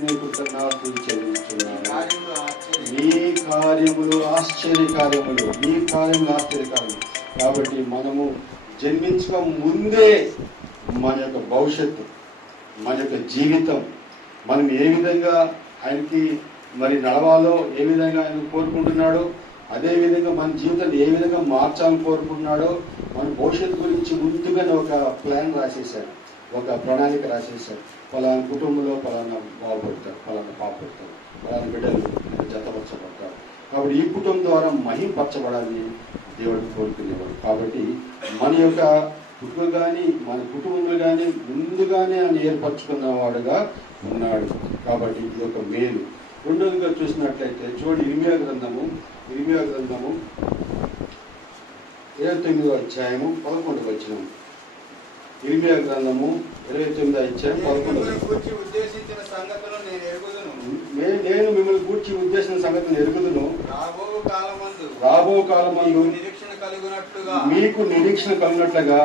కృతజ్ఞతలు చెల్లించున్నాను. నీ కార్యములు ఆశ్చర్యకార్యములు, నీ కార్యములు ఆశ్చర్యకార్యములు. కాబట్టి మనము జన్మించక ముందే మన యొక్క భవిష్యత్తు, మన యొక్క జీవితం, మనం ఏ విధంగా ఆయనకి మరి నడవాలో, ఏ విధంగా ఆయన కోరుకుంటున్నాడో, అదేవిధంగా మన జీవితాన్ని ఏ విధంగా మార్చాలని కోరుకుంటున్నాడో, మన భవిష్యత్తు గురించి ముందుగానే ఒక ప్లాన్ రాసేశాడు, ఒక ప్రణాళిక రాసేశాడు. పలానా కుటుంబంలో పలానా బాబు పడతారు, పలానా పాప పడతారు, పలానా బిడ్డలు జతపరచబడతారు. కాబట్టి ఈ కుటుంబం ద్వారా మహింపరచబడాలని దేవుడికి కోరుకునేవాడు. కాబట్టి మన యొక్క కుటుంబం కానీ, మన కుటుంబంలో కానీ ముందుగానే ఆయన ఏర్పరచుకున్నవాడుగా ఉన్నాడు. కాబట్టి ఇది ఒక మేలు. రెండోదిగా చూసినట్లయితే చూడండి, ఇర్మియా గ్రంథము 29వ అధ్యాయము 11వ వచనం. ఇర్మియా గ్రంథము 29వ అధ్యాయం 11వ. నేను మిమ్మల్ని గూర్చి ఉద్దేశించిన సంగతిని ఎరుగుదును, రాబో కాలమందు మీకు నిరీక్షణ కలిగినట్లుగా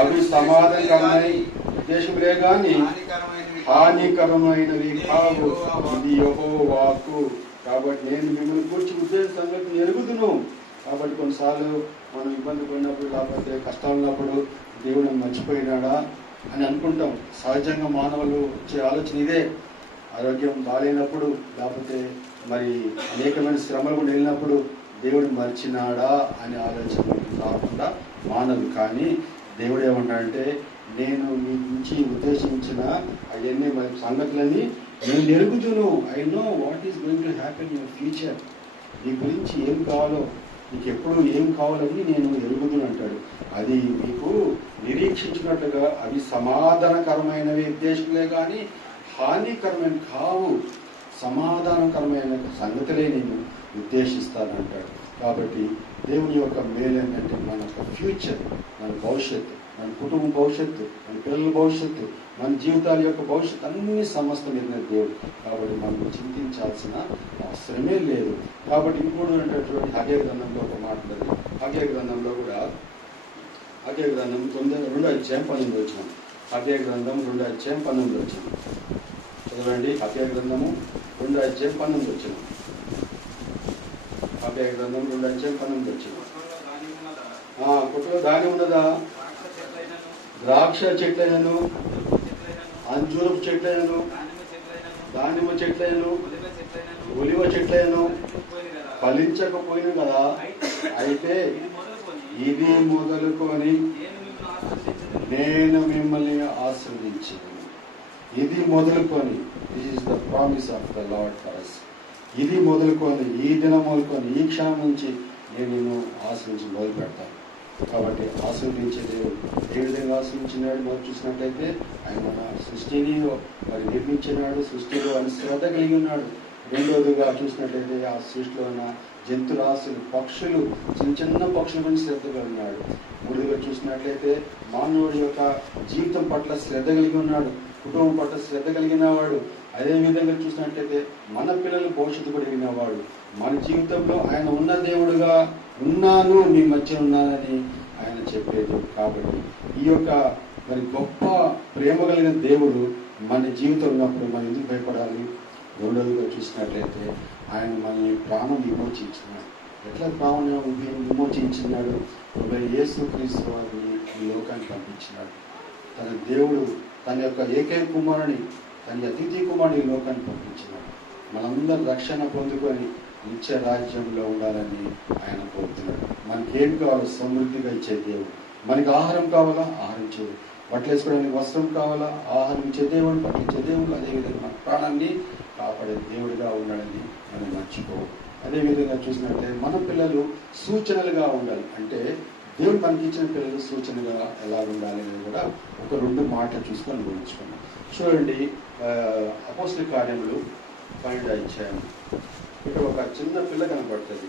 అవి సమాధానకరమైన ఉద్దేశములే గాని హానికరమైనవి కావు. ఇది యెహోవా వాక్కు. కాబట్టి నేను మిమ్మల్ని గూర్చి ఉద్దేశించిన సంగతిని ఎరుగుదును. కాబట్టి కొన్నిసార్లు మనం ఇబ్బంది పడినప్పుడు, లేకపోతే కష్టాలు ఉన్నప్పుడు దేవుడు మర్చిపోయినాడా అని అనుకుంటాం. సహజంగా మానవులు వచ్చే ఆలోచన ఇదే. ఆరోగ్యం బాగాలేనప్పుడు, లేకపోతే మరి అనేకమైన శ్రమలు కూడా వెళ్ళినప్పుడు దేవుడు మర్చినాడా అనే ఆలోచన రాకుండా మానవులు. కానీ దేవుడు ఏమన్నాడంటే, నేను మీ నుంచి ఉద్దేశించిన అవన్నీ మరి సంగతులన్నీ నేను ఎరుగుదును. I know what is going to happen in your future. నీ గురించి ఏం కావాలో, నీకు ఎప్పుడు ఏం కావాలని నేను ఎరుగుదును అంటాడు. అది మీకు నిరీక్షించినట్లుగా అవి సమాధానకరమైనవి ఉద్దేశంలే కానీ హానికరమైన కావు. సమాధానకరమైన సంగతులే నేను ఉద్దేశిస్తానంటాడు. కాబట్టి దేవుని యొక్క మేలు ఏంటంటే మన యొక్క ఫ్యూచర్, మన భవిష్యత్తు, మన కుటుంబ భవిష్యత్తు, మన పిల్లల భవిష్యత్తు, మన జీవితాల యొక్క భవిష్యత్తు అన్ని సమస్తం ఎదిగిన దేవుడు. కాబట్టి మనం చింతించాల్సిన అవసరమే లేదు. కాబట్టి ఇంకోటి ఏంటంటే హగ్గై గ్రంథంలో ఒక మాట ఉంది. హగ్గై గ్రంథంలో కూడా హగ్గై గ్రంథం 2వ అధ్యాయం 12వ వచనం. హగ్గై గ్రంథం 2వ అధ్యాయం 12వ వచనం చదవండి. హగ్గై గ్రంథము 2వ అధ్యాయం 12వ వచనం. హగ్గై గ్రంథం 2వ అధ్యాయం 12వ వచనం. కొట్టులో ధాన్యం ఉన్నదా? ద్రాక్ష చెట్లైనను, అంజూరపు చెట్లైనను, దానిమ్మ చెట్లైనను, ఒలివ చెట్లైనను ఫలించకపోయిన కదా. అయితే ఇది మొదలుకొని నేను మిమ్మల్ని ఆశీర్వదించాను. ఇది మొదలుకొని, this is the promise of the lord for us. ఇది మొదలుకొని, ఈ దినం మొదలుకొని, ఈ క్షణం నుంచి నేను నిన్ను ఆశీర్వించి మొదలు పెడతాను. కాబట్టి ఆశీర్వదించే దేవుడు ఏ విధంగా ఆశీర్వించినాడు మనం చూసినట్లయితే, ఆయన మన సృష్టిని మరి నిర్మించినాడు, సృష్టిలో ఆయన శ్రద్ధ కలిగి ఉన్నాడు. రెండోదిగా చూసినట్లయితే ఆ సృష్టిలో ఉన్న జంతురాశులు, పక్షులు, చిన్న చిన్న పక్షుల గురించి శ్రద్ధ కలిగి ఉన్నాడు. మూడోదిగా చూసినట్లయితే మానవుడి యొక్క జీవితం పట్ల శ్రద్ధ కలిగి ఉన్నాడు, కుటుంబం పట్ల శ్రద్ధ కలిగిన వాడు. అదేవిధంగా చూసినట్లయితే మన పిల్లలు భవిష్యత్తు కలిగిన వాడు. మన జీవితంలో ఆయన ఉన్న దేవుడుగా ఉన్నాను, మీ మధ్య ఉన్నానని ఆయన చెప్పేది. కాబట్టి ఈ యొక్క మరి గొప్ప ప్రేమ కలిగిన దేవుడు మన జీవితం ఉన్నప్పుడు మనం ఎందుకు భయపడాలి? రెండోదిగా చూసినట్లయితే ఆయన మనల్ని ప్రాణం విమోచించినాడు. ఎట్లా ప్రాణం విమోచించినాడు? యేసుక్రీస్తు వారిని ఈ లోకానికి పంపించినాడు. తన దేవుడు తన యొక్క ఏకైక కుమారుని, తన అతిథి కుమారుని ఈ లోకానికి పంపించినాడు. మనందరం రక్షణ పొందుకొని నిత్య రాజ్యంలో ఉండాలని ఆయన కోరుతున్నాడు. మనకి ఏం కావాలో సమృద్ధిగా ఇచ్చే దేవుడు. మనకి ఆహారం కావాలా? ఆహారం ఇచ్చేది. బట్టలు వేసుకోవడానికి వస్త్రం కావాలా? ఆహారం ఇచ్చే దేవుడు, బట్టలు ఇచ్చే దేవుడు. అదేవిధంగా మన ప్రాణాన్ని కాపాడే దేవుడిగా ఉన్నాడని మనం మర్చిపోవు. అదేవిధంగా చూసినట్లయితే మన పిల్లలు సూచనలుగా ఉండాలి. అంటే దేవుడు మనకి ఇచ్చిన పిల్లలు సూచనగా ఎలా ఉండాలి అనేది కూడా ఒక 2 మాటలు చూసుకొని గురించుకున్నాం. చూడండి, అపోస్తలుల కార్యములు 12వ అధ్యాయం. ఇక్కడ ఒక చిన్న పిల్ల కనబడుతుంది.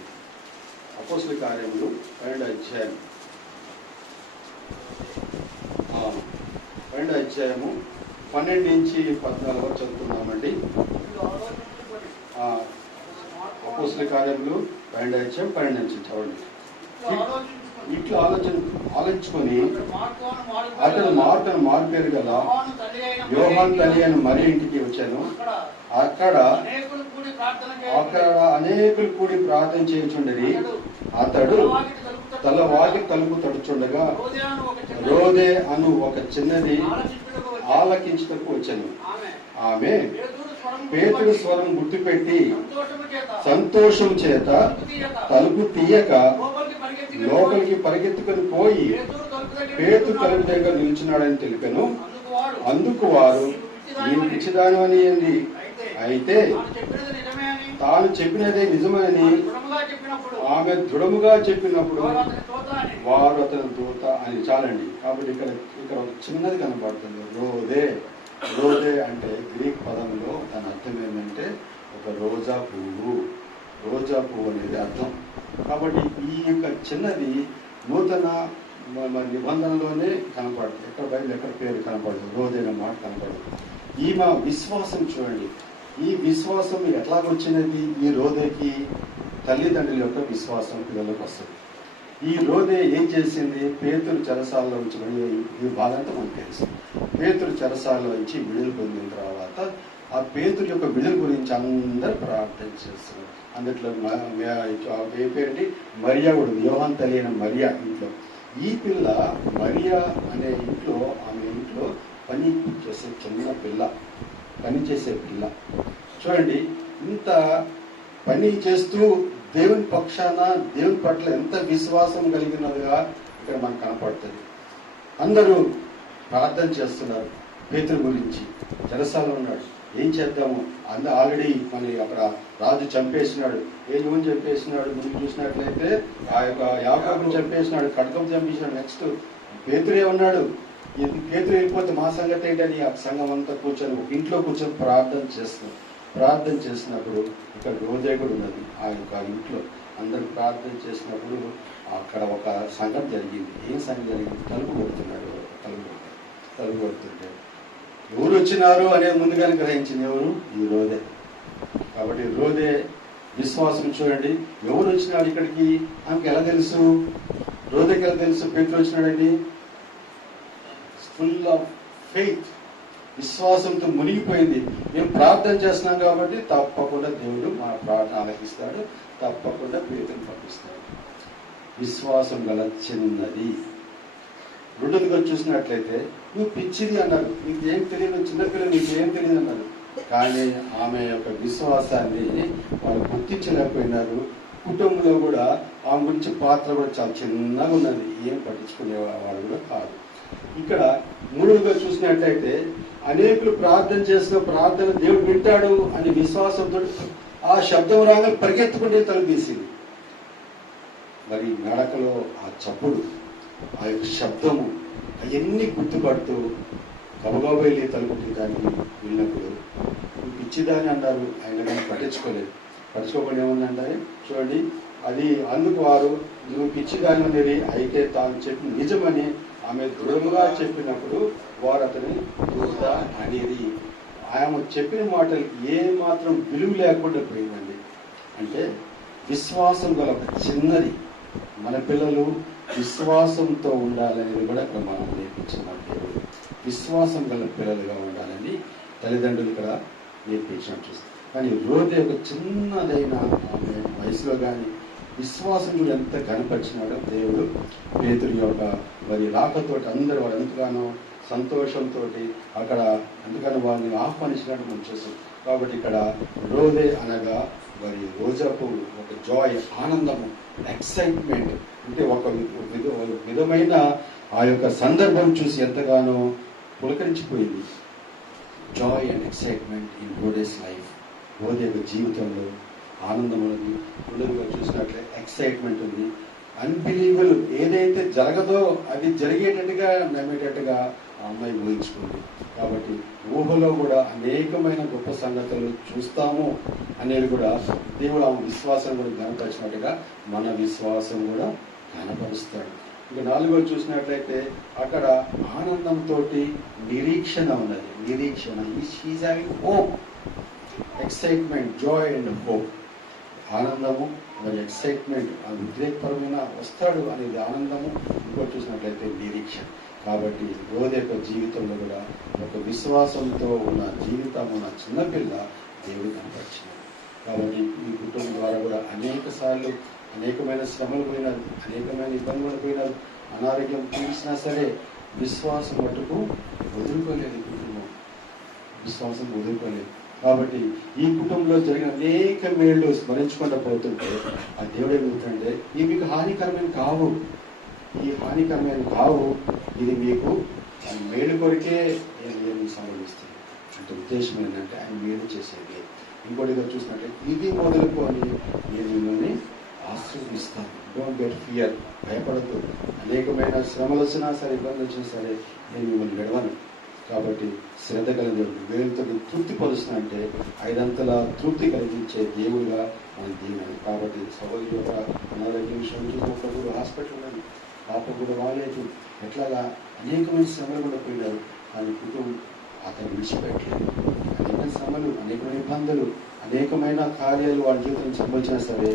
అపోస్తలుల కార్యములు 12వ అధ్యాయం 12వ అధ్యాయము 12 నుంచి 14 వరకు చదువుతున్నామండి. అపోస్తలుల కార్యములు 12వ అధ్యాయం 12 నుంచి చదవండి. ఇట్లా ఆలోచించుకొని అతడు మార్పును మారిపోయారు కదా. యోహాను తల్లి అయిన మరి ఇంటికి వచ్చాను. అక్కడ అనేకులు కూడి ప్రార్థన చేయుచుండేది. అతడు తల వాకి తలుపు తడుచుండగా రోదే అను ఒక చిన్నది ఆలకించుటకు వచ్చాను. ఆమె పేతురు స్వరం గుర్తుపెట్టి సంతోషం చేత తలుపు తీయక లోపలికి పరిగెత్తుకొని పోయి పేతురు తలుపు దగ్గర నిల్చున్నాడని తెలిపాను. అందుకు వారు, నీవు పిచ్చిదానివని ఏంది, అయితే తాను చెప్పినదే నిజమని ఆమె దృఢముగా చెప్పినప్పుడు వారు అతని దూత అని. చాలండి. కాబట్టి ఇక్కడ ఒక చిన్నది కనపడుతుంది. రోదే. రోదే అంటే గ్రీక్ పదంలో దాని అర్థం ఏంటంటే ఒక రోజా పువ్వు. రోజా పువ్వు అనేది అర్థం. కాబట్టి ఈ యొక్క చిన్నది నూతన నిబంధనలోనే కనపడుతుంది. ఎక్కడ బయలు ఎక్కడ పేరు కనపడదు, రోదే అనే మాట కనపడదు. ఈమె విశ్వాసం చూడండి. ఈ విశ్వాసం ఎట్లాగొచ్చినది? ఈ రోదేకి తల్లిదండ్రుల యొక్క విశ్వాసం పిల్లలకు వస్తుంది. ఈ రోదే ఏం చేసింది? పేతురు చెరసాలలో ఉంచి, ఈ బాధ అంతా మనకు తెలుసు. పేతురు చెరసాలలో నుంచి విడుదల పొందిన తర్వాత ఆ పేతురు యొక్క విడుదల గురించి అందరూ ప్రార్థన చేస్తున్నారు. అందుట్లో ఏ పేరుండి మరియా కూడా, యోహాను తల్లి అయిన మరియా ఇంట్లో. ఈ పిల్ల మరియా అనే ఇంట్లో, ఆమె ఇంట్లో పని చేసే చిన్న పిల్ల, పని చేసే పిల్ల. చూడండి, ఇంత పని చేస్తూ దేవుని పక్షాన దేవుని పట్ల ఎంత విశ్వాసం కలిగినదిగా ఇక్కడ మనకు కనపడుతుంది. అందరూ ప్రార్థన చేస్తున్నారు పేతురు గురించి. చెరసాలలో ఉన్నాడు, ఏం చేద్దాము? ఆల్రెడీ మన అక్కడ రాజు చంపేసినాడు. ఏం చంపేసినాడు? ముందు చూసినట్లయితే ఆ యొక్క యాకోబుని చంపేసినాడు, ఖడ్గం చంపేసినాడు. నెక్స్ట్ పేతురు ఏమన్నాడు? పేతురు వెళ్ళిపోతే మా సంగతి ఏంటని ఆ సంఘం అంతా కూర్చొని ఒక ఇంట్లో కూర్చొని ప్రార్థన చేస్తున్నాం. ప్రార్థన చేసినప్పుడు ఇక్కడ రోదే కూడా ఉన్నది. ఆ యొక్క ఇంట్లో అందరూ ప్రార్థన చేసినప్పుడు అక్కడ ఒక సంఘటన జరిగింది. ఏం సంఘటన జరిగింది? తలుపు కొడుతున్నాడు. తలుపు కొడుతుంటే ఎవరు వచ్చినారు అనేది ముందుగానే గ్రహించింది. ఎవరు? ఈ రోదే. కాబట్టి రోదే విశ్వాసం చూడండి. ఎవరు వచ్చినాడు ఇక్కడికి ఆమెకి ఎలా తెలుసు? రోదేకి ఎలా తెలుసు పేతురు వచ్చినాడండి? ఫుల్ ఆఫ్ ఫెయిత్, విశ్వాసంతో మునిగిపోయింది. మేము ప్రార్థన చేస్తున్నాం కాబట్టి తప్పకుండా దేవుడు మా ప్రార్థన ఆలకిస్తాడు, తప్పకుండా పేతురుని పంపిస్తాడు. విశ్వాసం గల చిన్నది. రెండోదిగా చూసినట్లయితే, నువ్వు పిచ్చిది అన్నారు, నీకేం తెలియదు, చిన్నపిల్లలు నీకేం తెలియదు అన్నారు. కానీ ఆమె యొక్క విశ్వాసాన్ని వాళ్ళు గుర్తించలేకపోయినారు. కుటుంబంలో కూడా ఆమె గురించి పాత్ర కూడా చాలా చిన్నగా ఉన్నది, ఏం పట్టించుకునే వాళ్ళు కూడా కాదు. ఇక్కడ మూడుగా చూసినట్లయితే, అనేకులు ప్రార్థన చేసిన ప్రార్థన దేవుడు వింటాడు అని విశ్వాసంతో ఆ శబ్దం రాగా పరిగెత్తుకుంటే తలుపు తీసింది. మరి నడకలో ఆ చప్పుడు, ఆ యొక్క శబ్దము అవన్నీ గుర్తుపడుతూ గబగబా వెళ్ళి తలుపు తీయడానికి వెళ్ళినప్పుడు పిచ్చిదాని అన్నారు. ఆయన కానీ పట్టించుకోలేదు. పట్టించుకోకుండా ఏముందంటే చూడండి, అది అందుకు వారు, నువ్వు పిచ్చిదాని అనేది అయితే తాను చెప్పిన నిజమని ఆమె దృఢంగా చెప్పినప్పుడు వారు అతని దూత అనేది. ఆమె చెప్పిన మాటలకి ఏ మాత్రం విలువ లేకుండా పోయిందండి. అంటే విశ్వాసం గల ఒక చిన్నది. మన పిల్లలు విశ్వాసంతో ఉండాలనేది కూడా ఇక్కడ మనం నేర్పించినాడు దేవుడు. విశ్వాసం గల పిల్లలుగా ఉండాలని తల్లిదండ్రులు ఇక్కడ నేర్పించినట్టు చూస్తాం. కానీ రోదే ఒక చిన్నదైన ఆమె వయసులో కానీ విశ్వాసం కూడా ఎంత కనపరిచినాడో దేవుడు. పేతురు యొక్క మరి రాకతోటి అందరూ వారు ఎంతగానో సంతోషంతో అక్కడ ఎంతగానో వారిని ఆహ్వానించినట్టు మనం చూస్తాం. కాబట్టి ఇక్కడ రోదే అనగా మరి రోజా పువ్వు, ఒక జాయ్, ఆనందము, ఎక్సైట్మెంట్. అంటే ఒక విధమైన ఆ యొక్క సందర్భం చూసి ఎంతగానో పులకరించిపోయింది. Joy and excitement in Rhoda's life. రోదే యొక్క జీవితంలో ఆనందం ఉన్నది. రెండోదిగా చూసినట్లే ఎక్సైట్మెంట్ ఉంది. అన్బిలీవబుల్, ఏదైతే జరగదో అది జరిగేటట్టుగా నమ్మేటట్టుగా ఆ అమ్మాయి ఊహించుకుంది. కాబట్టి ఊహలో కూడా అనేకమైన గొప్ప సంగతులు చూస్తాము అనేది కూడా దేవుడు ఆమె విశ్వాసం కూడా కనపరిచినట్టుగా మన విశ్వాసం కూడా కనపరుస్తాడు. ఇక నాలుగో చూసినట్లయితే అక్కడ ఆనందంతో నిరీక్షణ ఉన్నది. నిరీక్షణ, is having hope, excitement, Joy and hope. ఆనందము మరి ఎక్సైట్మెంట్, ఆ ఉద్రేకపరమైన వస్తాడు అనేది ఆనందము. ఇంకో చూసినట్లయితే నిరీక్షణ. కాబట్టి యోధ యొక్క జీవితంలో కూడా ఒక విశ్వాసంతో ఉన్న జీవితం ఉన్న చిన్నపిల్ల దేవుడు కనపరిచినాడు. కాబట్టి ఈ కుటుంబం ద్వారా కూడా అనేక సార్లు అనేకమైన శ్రమలు పోయినారు, అనేకమైన ఇబ్బందులు పోయినారు, అనారోగ్యం తీర్చినా సరే విశ్వాసం మటుకు వదులుకోలేదు. ఈ కుటుంబం విశ్వాసం వదులుకోలేదు. కాబట్టి ఈ కుటుంబంలో జరిగిన అనేక మేళ్ళు స్మరించుకుంటూ పోతుంటే ఆ దేవుడు ఏమిటంటే ఇవి మీకు హానికరమైన కావు, ఈ హానికరమైన కావు, ఇది మీకు ఆయన మేలు కొరికే నేను సంభవిస్తుంది. అంటే ఉద్దేశం ఏంటంటే ఆయన మేలు చేసేది. ఇంకోటిగా చూసినట్టే ఇది మొదలుకొని నేను మిమ్మల్ని ఆశీర్వదిస్తాను. డోంట్ గెట్ ఫియర్, భయపడద్దు. అనేకమైన శ్రమలు వచ్చినా సరే, ఇబ్బంది వచ్చినా సరే నేను మిమ్మల్ని విడవను. కాబట్టి శ్రద్ధ కలిగి వేలుతో తృప్తి పరుస్తున్నా అంటే ఐదంతల తృప్తి కలిగించే దేవుడుగా మన దేవుడు. కాబట్టి సహోదరి యొక్క అనారోగ్యం విషయం చూసినప్పుడు హాస్పిటల్ ఉన్నది, పాప కూడా రాలేదు, ఎట్లాగా అనేకమైన శ్రమలు కూడా పోయినారు. కానీ కుటుంబం అతను విడిచిపెట్టలేదు. అనేక శ్రమలు, అనేకమైన ఇబ్బందులు, అనేకమైన కార్యాలు వాళ్ళ జీవితం సంభవించినా సరే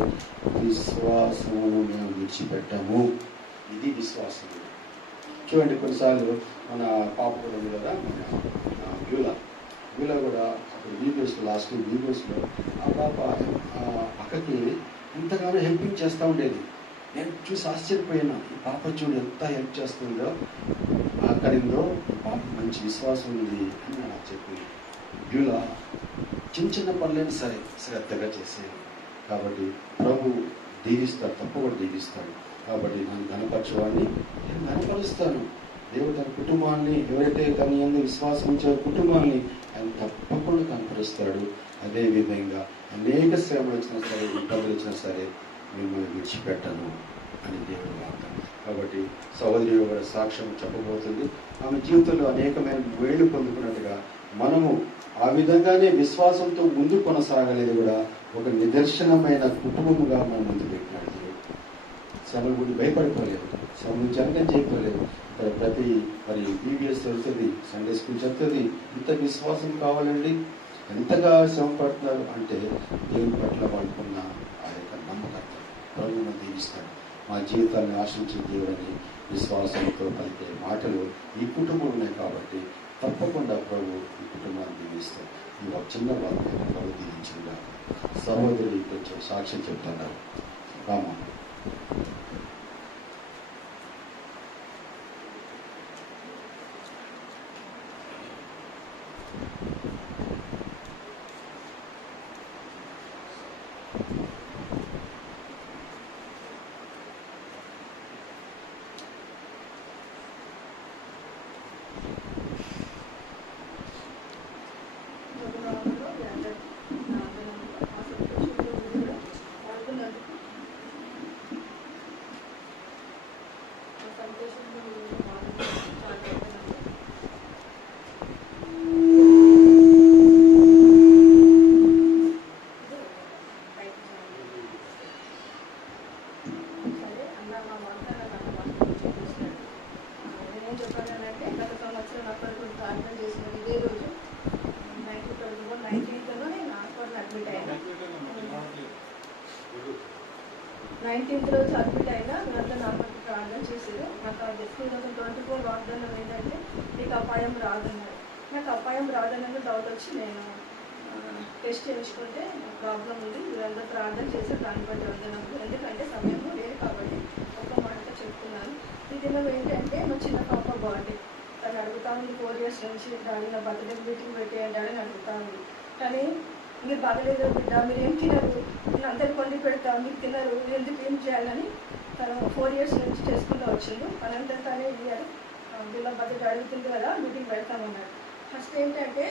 విశ్వాసమును మేము విడిచిపెట్టాము. ఇది విశ్వాసం. చూడండి, కొన్నిసార్లు మన పాప కూడా ఉంది కదా, మన బ్యూలా కూడా అప్పుడు బీబీఎస్లో లాస్ట్ బీబీఎస్లో ఆ పాప అక్కకి ఎంతగానో హెల్పింగ్ చేస్తూ ఉండేది. నేను చూసి ఆశ్చర్యపోయినా, ఈ పాప చూడు ఎంత హెల్ప్ చేస్తుందో, అక్కడిందో పాప మంచి విశ్వాసం ఉంది అని నేను చెప్పింది. బ్యూలా చిన్న చిన్న పనులైనా సరే శ్రద్ధగా చేసేది. కాబట్టి ప్రభు దీవిస్తాడు, తప్పకుండా దీవిస్తాడు. కాబట్టి నన్ను గణపరచేవాడిని నేను గణపరుస్తాను. దేవుడు తన కుటుంబాన్ని, ఎవరైతే తన యందు విశ్వాసం ఉంచే కుటుంబాన్ని ఆయన తప్పకుండా కనపరుస్తాడు. అదేవిధంగా అనేక శ్రమలు వచ్చినా సరే, ఇబ్బందులు వచ్చినా సరే మిమ్మల్ని విడిచిపెట్టను అని దేవుడు వాగ్దానం. కాబట్టి సహోదరి ఒక సాక్ష్యం చెప్పబోతుంది. ఆమె జీవితంలో అనేకమైన వేళ్ళు పొందుకున్నట్టుగా మనము ఆ విధంగానే విశ్వాసంతో ముందు కొనసాగలేదు కూడా ఒక నిదర్శనమైన కుటుంబముగా మనం ముందు పెట్టినాడు. శ్రమల గురించి భయపడిపోలేదు, శ్రమ నుంచి అర్థం చేయకపోలేదు. ప్రతి మరి బీబీఎస్ వెళ్తుంది, సండే స్కూల్ చెప్తుంది. ఇంత విశ్వాసం కావాలండి, ఎంతగా శ్రమ పడుతున్నారు అంటే దేవుని పట్ల వాళ్ళకున్న ఆ యొక్క నమ్మకం ప్రభువును దీవిస్తాడు. మా జీవితాన్ని ఆశించే దేవుడని విశ్వాసంతో పలికే మాటలు ఈ కుటుంబం ఉన్నాయి. కాబట్టి తప్పకుండా ప్రభు ఈ కుటుంబాన్ని దీవిస్తాడు. ఈ ఒక చిన్న వాక్యాన్ని ప్రభు దీవించిందా. సహోదరి కొంచెం సాక్ష్యం చెప్తున్నారు. రామ రోజు అడ్మిట్ అయినా నాతో నాకు ప్రార్థన చేశారు. నాకు ఆ 2024 వాగ్దానం ఏంటంటే నీకు అపాయం రాదన్నారు. నాకు అపాయం రాదన్న డౌట్ వచ్చి నేను టెస్ట్ చేయించుకుంటే ప్రాబ్లం ఉంది, మీరందరూ ప్రార్థన చేసి దాన్ని బట్టి వందనము. ఎందుకంటే సమయం లేదు కాబట్టి ఒక మాటతో చెప్తున్నాను. ఈ దినం ఏంటంటే మా చిన్న పాప బర్త్డే. తను అడుగుతా ఉంది 4 years నుంచి, డాడీ నా బర్త్డే మీటింగ్ పెట్టేయండి అని అడుగుతా ఉంది. కానీ మీరు బాగలేదు బిడ్డ, మీరు ఏం తినరు, నేను అందరికి వండి పెడతా, మీరు తినరు, ఎందుకు ఏం చేయాలని తను 4 years నుంచి చేసుకుంటూ వచ్చిండు. అనంతరం తనే ఇయ్యారు వీళ్ళ బడ్జెట్ అడుగుతుంది కదా మీటింగ్ పెడతామన్నారు. ఫస్ట్ ఏంటంటే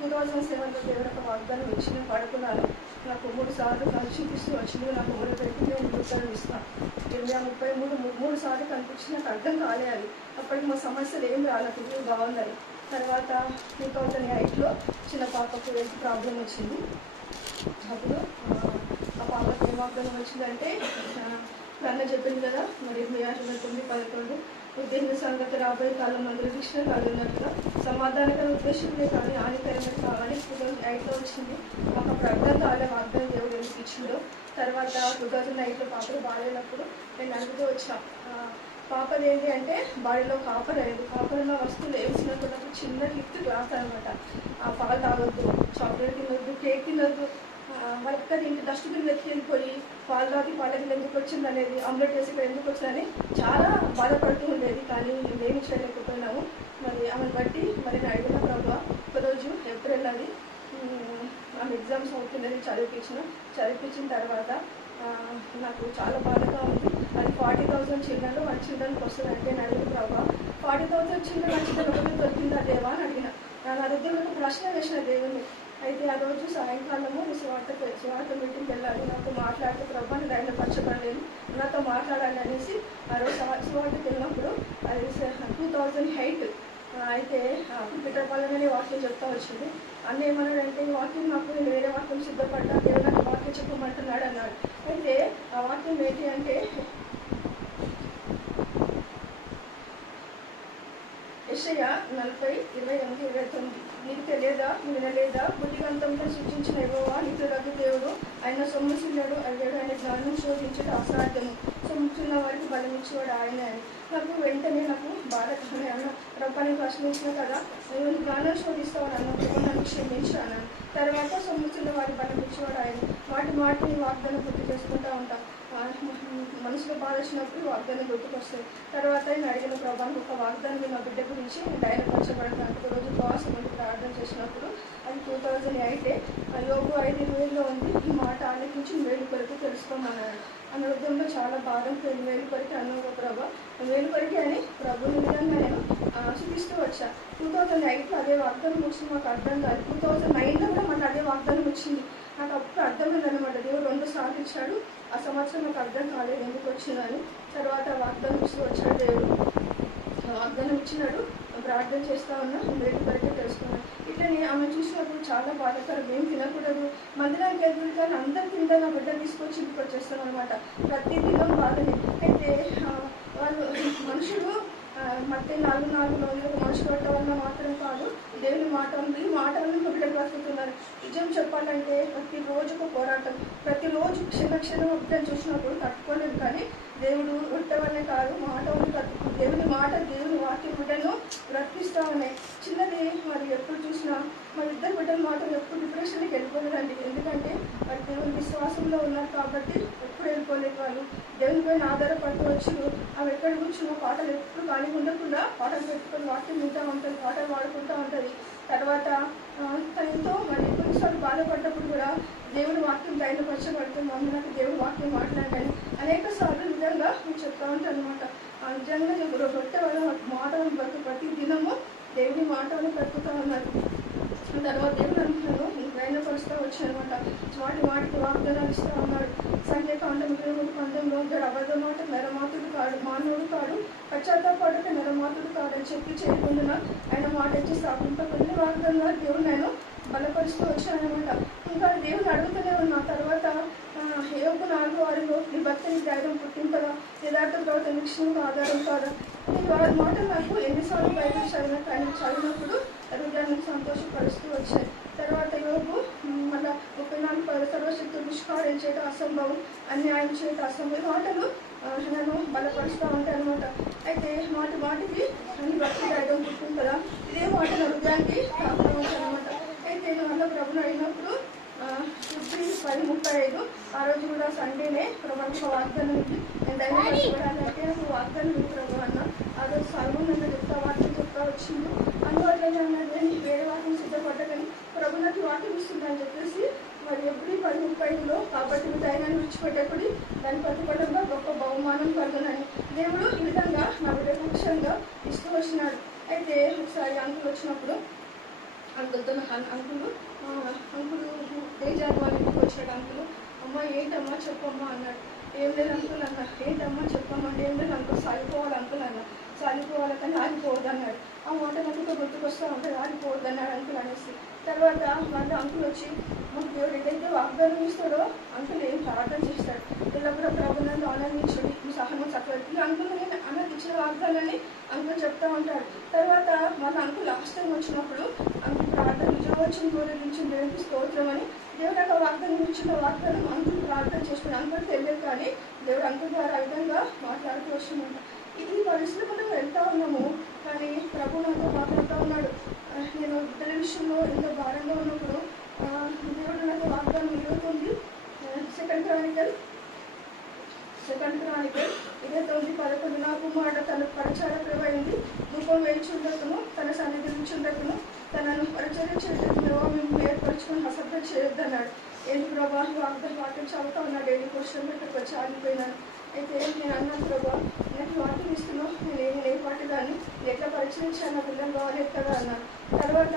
2007లో దేవుడు ఒక వాగ్దానం ఇచ్చిన పడుకున్నాను. నాకు 3 సార్లు చూపిస్తూ వచ్చింది. నాకు ఊరు పెట్టి నేను ఉత్తరం ఇస్తాను 2033 సార్లు కనిపించి నాకు అర్థం కాలేదు. అప్పటికి మా సమస్యలు ఏం రాలేదు, బాగున్నాయి. తర్వాత 2008లో చిన్న పాపకు హెల్త్ ప్రాబ్లం వచ్చింది. అప్పుడు ఆ పాపకు ఏం వాగ్దానం వచ్చిందంటే అన్న చెప్పింది కదా మరి 26-9-11 ఉద్దేశ సంగతి రాబోయే కాలం మందుల దృష్టిలో కలిగినట్టుగా సమాధానకర ఉద్దేశంలో కానీ హానికరమైన కావాలి 2008లో వచ్చింది. మాకు అప్పుడు అర్థం కాలే వాగ్దానం దేవుడు ఎందుకు ఇచ్చిందో. తర్వాత 2008లో పాపలు బాగాలేనప్పుడు నేను అడుగుతూ వచ్చా పాపది ఏంటి అంటే బాడీలో కాపర్ అనేది, కాపర్ ఉన్న వస్తువులు వేసినప్పుడు చిన్న లిఫ్ట్ గ్లాస్ అనమాట. పాలు తాగొద్దు, చాక్లెట్ తినొద్దు, కేక్ తినొద్దు, వాళ్ళకి ఇంటి డస్ట్బిన్ వెతికి వెళ్ళిపోయి పాలు తాగి పాలకి ఎందుకు వచ్చింది అనేది, ఆమ్లెట్ వేసి ఇక్కడ ఎందుకు వచ్చిందని చాలా బాధపడుతూ ఉండేది. కానీ మేము చేయలేకపోయినాము. మరి ఆమెను బట్టి మరి నేను అడిగిన ప్రభావ ఒకరోజు ఏప్రిల్ అది ఆమె ఎగ్జామ్స్ అవుతున్నది, చదివించిన తర్వాత నాకు చాలా బాధగా ఉంది. అది 40,000 చిల్డ్రన్లో 1 చిల్డ్రన్కి వస్తుంది అంటే నేను అడిగిన ప్రభావ 40,000 చిల్డ్రన్ వచ్చిన ఒకటి దొరికిందా దేవా అని అడిగిన. నా దగ్గర ఒక ప్రశ్న వేసిన దేవుణ్ణి. అయితే ఆ రోజు సాయంకాలము స్వార్థ మీటింగ్కి వెళ్ళాలి, నాతో మాట్లాడితే ప్రభావ నేను ఆయన పరచబడలేను, నాతో మాట్లాడాలి అనేసి ఆ రోజు స్వార్థకి వెళ్ళినప్పుడు అది 2008. అయితే పిట్టపాలనే వాక్యం చెప్తా వచ్చింది. అన్న ఏమన్నాడంటే ఈ వాక్యం నాకు నేను వేరే వాక్యం సిద్ధపడ్డా, దేవుడు నాకు వాక్యం చెప్పమంటున్నాడు అన్నాడు. అయితే ఆ వాక్యం ఏంటి అంటే యెషయా 40:28-29. నీకు తెలియదా, వినలేదా, బుద్ధిగంతంతో సూచించిన యెహోవా నిత్యుడగు దేవుడు, ఆయన సొమ్మసిల్లుడు అయ్యాడు, ఆయన జ్ఞానం శోధించడం అసాధ్యము, సొమ్ముచున్న వారికి బలమిచ్చేవాడు ఆయన అని. నాకు వెంటనే నాకు బాధ అన్న రబ్బాన్ని ప్రశ్నించిన కదా, నేను జ్ఞానం శోధిస్తాను అన్నప్పుడు నన్ను క్షమించాను. తర్వాత సొమ్ముచున్న వారికి బలమిచ్చేవాడు ఆయన. మాటిని వాగ్దానం గుర్తు చేసుకుంటూ ఉంటాం. మనసులో బాధ వచ్చినప్పుడు వాగ్దానం గుర్తుకొస్తాయి. తర్వాత నేను అడిగిన ప్రభావం ఒక వాగ్దానం నా బిడ్డ గురించి నేను ధైర్యపరచబడతాను. ఒకరోజు ఉపవాసం ఉండి ప్రార్థన చేసినప్పుడు అది 2008 యోగు 5:20 ఉంది. ఈ మాట ఆలకించి మేలు కొరకు తెలుసుకోమన్నాడు. అన్న హృదయంలో చాలా బాధ మేలు కొరికి అన్న ప్రభా మేలు కొరికి అని ప్రభుని విధంగా నేను చూపిస్తూ వచ్చా. 2008 అదే వాగ్దానం వచ్చింది, మాకు అర్థం కాదు. 2009 కూడా మాకు అదే వాగ్దానం వచ్చింది. నాకు అప్పుడు అర్థమైంది అనమాట. దేవుడు 2 సార్లు ఇచ్చాడు. ఆ సంవత్సరం నాకు అర్థం కాలేదు ఎందుకు వచ్చిందని. తర్వాత వాగ్దానం ఇస్తూ వచ్చాడు దేవుడు. వాగ్దానం ఇచ్చినాడు, ప్రార్థన చేస్తా ఉన్నా, మేలు కొరికే తెలుసుకున్నాను. ఇట్లనే ఆమె చూసినప్పుడు చాలా బాధాకరం. ఏం తినకూడదు, మందిరానికి వెళ్తుంది కానీ అందరు తింటా నా బిడ్డ తీసుకొచ్చి ఇంటికి వచ్చేస్తాం అనమాట. ప్రతి దినం బాధనే. అయితే వాళ్ళు మనుషులు మధ్య 4 మనుషులు పట్ట వల్ల మాత్రం కాదు, దేవుని మాట ఉంది, ఈ మాట వల్ల బిడ్డలు బ్రతుకుతున్నారు. నిజం చెప్పాలంటే ప్రతిరోజు ఒక పోరాటం, ప్రతిరోజు క్షణం బిడ్డను చూసినప్పుడు తట్టుకోలేదు. కానీ దేవుడు రొట్టె వల్లే కాదు, మాట వల్ల బ్రతుకు, దేవుని మాట దేవుని వాక్యం బిడ్డను బ్రతికిస్తూ ఉన్నాయి. చిన్నది మరి ఎప్పుడు చూసినా మరి ఇద్దరు బిడ్డల మాటలు ఎప్పుడు డిప్రెషన్కి వెళ్ళిపోలేదండి. ఎందుకంటే మరి దేవుని విశ్వాసంలో ఉన్నారు కాబట్టి ఎప్పుడు వెళ్ళిపోలేదు. వాళ్ళు దేవునిపైన ఆధారపడుతూ వచ్చారు. అవి ఎక్కడ కూర్చున్న పాటలు ఎప్పుడు ఖాళీ ఉండకుండా పాటలు పెట్టుకొని వాక్యం వింటూ ఉంటుంది, పాటలు పాడుకుంటూ ఉంటుంది. తర్వాత తనతో మరి కొన్నిసార్లు బాధపడ్డప్పుడు కూడా దేవుని వాక్యం ధైర్యపరచబడుతుంది. మమ్మీ నాకు దేవుని వాక్యం మాట్లాడాలి అనేక సార్లు నిజంగా నేను చెప్తా ఉంటాను అనమాట. నిజంగా రొట్టె వల్ల మాటలు ప్రతి దినము దేవుని మాటలు బ్రతుకుతూ ఉన్నారు. తర్వాత దేవుడు అనుకున్నాను ధైర్యపరుస్తూ వచ్చానమాట. వాటికి వాగ్దానాలు ఇస్తూ ఉన్నాడు. సంఖ్యాకాండం 23:19 అబద్ధ మాట నరమాతుడు కాడు, మానవుడు కాడు, పశ్చాత్తాపడుట నరమాతుడు కాడు అని చెప్పి చేయకుండా ఆయన మాట ఇచ్చి స్థాపింపకుండా వాగ్దానాలు దేవుడు నేను బలపరుస్తూ వచ్చానమాట. ఇంకా దేవుని అడుగుతూనే ఉన్నా. తర్వాత యోగు 4:6 నీ భక్తిని ధైర్యం పుట్టింపదా, యథార్థ ప్రవర్తన నిక్షేమం ఆధారం కాదా. ఈ మాట నాకు ఎన్నిసార్లు బయటకు చదివినప్పుడు హృదయాన్ని సంతోషపరుస్తూ వచ్చాయి. తర్వాత యోగు మళ్ళీ 34 సర్వశక్తులు నిష్కార్యం చేయడం అసంభవం, అన్యాయం చేయడం అసంభవం మాటలు నన్ను బలపరుస్తూ ఉంటాయి అనమాట. అయితే మాటికి అన్ని భక్తి ధైర్యం పుట్టింది కదా, ఇదే మాట నా హృదయానికి తాపనమాట. అయితే నేను వల్ల ప్రభుని అయినప్పుడు ఫిబ్రవరి 10:35 ఆ రోజు కూడా సండేనే ప్రభుత్వ వాగ్దానం ఉంది. నేను ధైర్యపరచబడాలంటే నాకు వాగ్దానం ఉంది ప్రభు అన్న. ఆ రోజు సర్వనంగా చెప్తా వాక్యం చెప్తా వచ్చింది. అందువల్ల అన్నది వేరే వాక్యం సిద్ధపడ్డాకని ప్రభు నాకు వాక్యం ఇస్తుందని చెప్పేసి మరి ఎప్పుడు 10:35 కాబట్టి మీ ధైర్యాన్ని విడిచిపెట్టేప్పుడు దాని ప్రతిఫలంగా గొప్ప బహుమానం కలుగునని దేవుడు ఈ విధంగా నా బిడ్డ పక్షంగా ఇస్తూ వచ్చినాడు. అయితే ఒకసారి అంకుల్ వచ్చినప్పుడు అంకుల్ తేజాన్ వాళ్ళ ఇంటికి వచ్చాడు. అంకుల్ అమ్మ ఏంటమ్మా చెప్పమ్మా అన్నాడు. ఏం లేదు అంకుల్ అన్న. ఏంటమ్మా చెప్పమ్మా అంటే ఏం లేదు అంకుల్ సాగిపోవాలి అంకుల్ అన్న. సాగిపోవాలి కానీ ఆగిపోవద్దు అన్నాడు. ఆ మాట నాకు గుర్తుకొస్తా ఉంటుంది, ఆగిపోవద్దు అన్నాడు అంకుల్ అనేసి. తర్వాత మళ్ళీ అంకుల్ వచ్చి మాకు దేవుడు ఏదైతే వాగ్దానం ఇస్తాడో అంకుల్ ఏం ప్రార్థన చేస్తాడు, ఎల్లప్పుడూ ప్రభుత్వాన్ని ఆనందించండి, మీ సహనం చక్కటి అంకుల్ అన్నది ఇచ్చిన వాగ్దానాన్ని అంకుల్ చెప్తా ఉంటాడు. తర్వాత మన అంకుల్ లాస్ట్ టైం వచ్చినప్పుడు అంకుల్ ప్రార్థన నిజం వచ్చిన గోరె నుంచి దేవుడికి స్తోత్రం అని దేవుడు యొక్క వాగ్దానం ఇచ్చిన వాగ్దానం అంకుల్ ప్రార్థన చేసుకుని అంకుల్ తెలియదు కానీ దేవుడు అంకుల్ ద్వారా ఆ విధంగా మాట్లాడుతూ వస్తుందంట. ఈ పరిస్థితి మనం వెళ్తా ఉన్నాము. కానీ ప్రభు నాతో మాట్లాడుతూ ఉన్నాడు. నేను ఇతర విషయంలో ఎంతో భారంగా ఉన్నప్పుడు దేవుడు నాకు వాగ్దానం జరుగుతుంది. సెకండ్ క్రానికల్ 29:11 నా కుమారుడు తన పరిచారకుడైంది ధూపం వేయించుండకును తన సన్నిధి నుంచుండకును తనను పరిచయం చేయటకును మేము ఏర్పరచుకుని అసభ్యం చేయొద్దన్నాడు. ఏంటి ప్రభా వాక్యం చదువుతా ఉన్నాడు. ఏది క్వశ్చన్ పెట్టకు వచ్చి ఆగిపోయినాను. అయితే నేను అన్నాను, ప్రభా నాకు వాక్యం ఇస్తున్నావు, నేను ఏ పాటి దాన్ని ఎట్లా పరిచయించాను, నా పిల్లలు కావాలి కదా అన్నాను. తర్వాత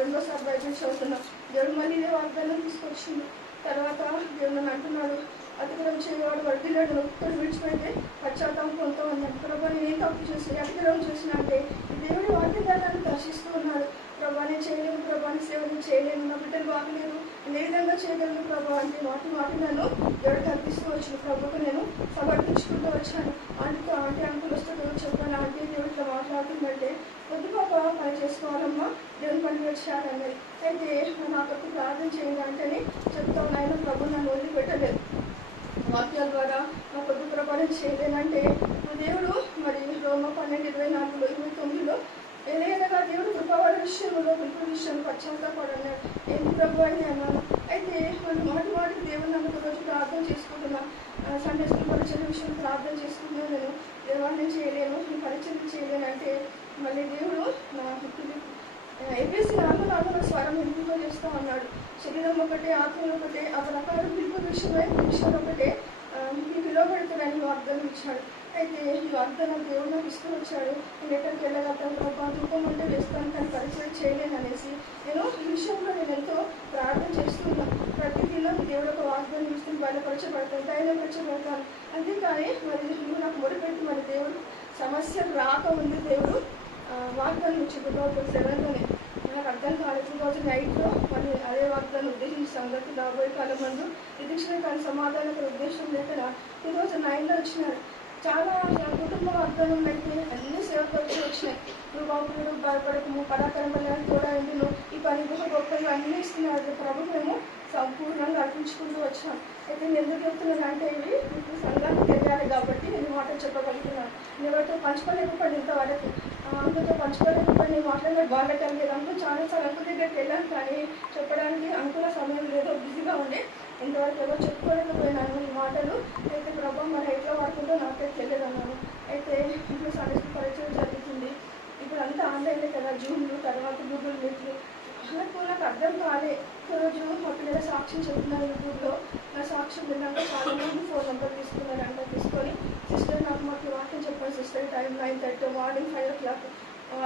రెండోసారి బైబిల్ చదువుతున్నాం. దేవుడు మళ్ళీ ఇదే వాగ్దానం తీసుకొచ్చింది. తర్వాత దేవుడు నన్ను అంటున్నాడు, అతిక్రమం చేయవాడు వర్ధిల్లాడు, ఒక్కడు విడిచిపెడితే పశ్చాత్తాపం పొందుతాం అన్నాడు. ప్రభా నేను ఏం తప్పు చేసి అతిక్రమం చేసిన అంటే దేవుడి వాక్యంగా నన్ను దర్శిస్తూ ఉన్నాడు. ప్రభా నేను చేయలేను, ప్రభా నీ సేవలు చేయలేను, నా బిడ్డలు బాగలేరు, నేను ఏ విధంగా చేయగలను ప్రభా అంటే వాటి నన్ను దేవుడికి అర్పిస్తూ వచ్చిన ప్రభుకు నేను సమర్పించుకుంటూ వచ్చాను. ఆంటీ అంకులు వస్తే చెప్పాను, ఆంటీ దేవుడు ఇట్లా మాట్లాడుతుందంటే కొద్ది పాప పని చేసుకోవాలమ్మా, దేవుని పని వచ్చానన్నది. అయితే నా కొద్ది ప్రార్థన చేయండి అంటేనే చెప్తా ఉన్నాయన ప్రభు నన్ను వదిలిపెట్టలేదు. వాక్యాల ద్వారా నా కొద్ది ప్రభావం చేయలేనంటే దేవుడు మరి రోమ 12:24-29 ఏదైనా దేవుడు కృపవాడ విషయంలో పిలుపు విషయం పశ్చాత్తాపడన్నాడు. ఏంటి ప్రభు అని అన్నాను. అయితే మాటికి దేవుడు నన్ను ఒకరోజు ప్రార్థన చేసుకుంటున్నా. సండే స్కూల్ పరిచయం విషయం ప్రార్థన చేసుకుంటున్నాను. నేను దేవాన్ని చేయలేను, ఈ పరిచయం చేయలేను అంటే మళ్ళీ దేవుడు నా ఎప్పేసి నాన్న స్వరం ఎంపిక చేస్తా అన్నాడు. శరీరం ఒకటే, ఆత్మ ఒకటే, ఆ ప్రకారం పిలుపు విషయం ఒకటే మీకు పిలువబెడతాడని వాగ్దానం ఇచ్చాడు. అయితే ఈ వాగ్దానం దేవుడు నాకు ఇస్తూ వచ్చాడు. నేను ఎక్కడికి వెళ్ళగలుగుతాను ప్రభా, ధూపం అంటే వేస్తాను కానీ పరిచయం చేయలేను అనేసి నేను ఈ విషయంలో నేను ఎంతో ప్రార్థన చేస్తున్నాను. ప్రతిదినం దేవుడు ఒక వాగ్దానం ఇస్తుంది, బయలుపరచబడతాను, ధైర్యపరచబడతాను. అంతేకాని మరి నువ్వు నాకు మొదలుపెట్టి మరి దేవుడు సమస్య రాకముందు దేవుడు వాగ్దానం ఇచ్చింది 2007లోనే. నాకు అర్థం కాలేదు. 2008లో మరి అదే వాగ్దానం ఉద్దేశించి సంగతి రాబోయే కాలం ముందు నిరీక్షణ కానీ సమాధానం ఉద్దేశం లేక 2009లో వచ్చినారు. చాలా కుటుంబ వాగ్దానం అయితే అన్ని సేవలు వచ్చినాయి. నువ్వు బాబుడు భయపడకము, పరాకరం తోడా నువ్వు ఈ పని గొప్పలు అన్నీ ఇస్తున్నాడు. ప్రభుత్వము సంపూర్ణంగా అర్పించుకుంటూ వచ్చాను. అయితే నేను ఎందుకు చెప్తున్నాను అంటే ఇవి ఇప్పుడు సంఘానికి తెలియాలి కాబట్టి నేను మాట చెప్పగలుగుతున్నాను. నేను ఎవరితో పంచుకోలేకపోయింది ఇంతవరకు, అంకులతో పంచుకోలేకపోయి నేను మాట్లాడలేదు, బాగా కలిగేది. అంకుల్ చాలాసార్లు అంకుల్ దగ్గరికి వెళ్ళాను కానీ చెప్పడానికి అంకుల సమయం లేదో బిజీగా ఉండే ఇంతవరకు ఎవరు చెప్పుకోలేకపోయినాను ఈ మాటలు. అయితే ప్రభావం మరి ఎట్లా వాడుకుంటూ నాకైతే తెలియదు అన్నాను. అయితే ఇప్పుడు సండే పరిచయం జరుగుతుంది. ఇప్పుడు అంతా ఆన్లైన్లే కదా, జూమ్లు, తర్వాత గూగుల్ మీట్లు. నాకు అర్థం కాలే. ఒకరోజు మా పిల్లల సాక్ష్యం చెప్తున్నాను యూట్యూబ్లో. నా సాక్ష్యం విన్నాక చాలా మంది ఫోన్ నెంబర్ తీసుకున్నారంట. తీసుకొని సిస్టర్ నాకు మాకు వాక్యం చెప్పాను sister, time 9:30, morning 5 o'clock,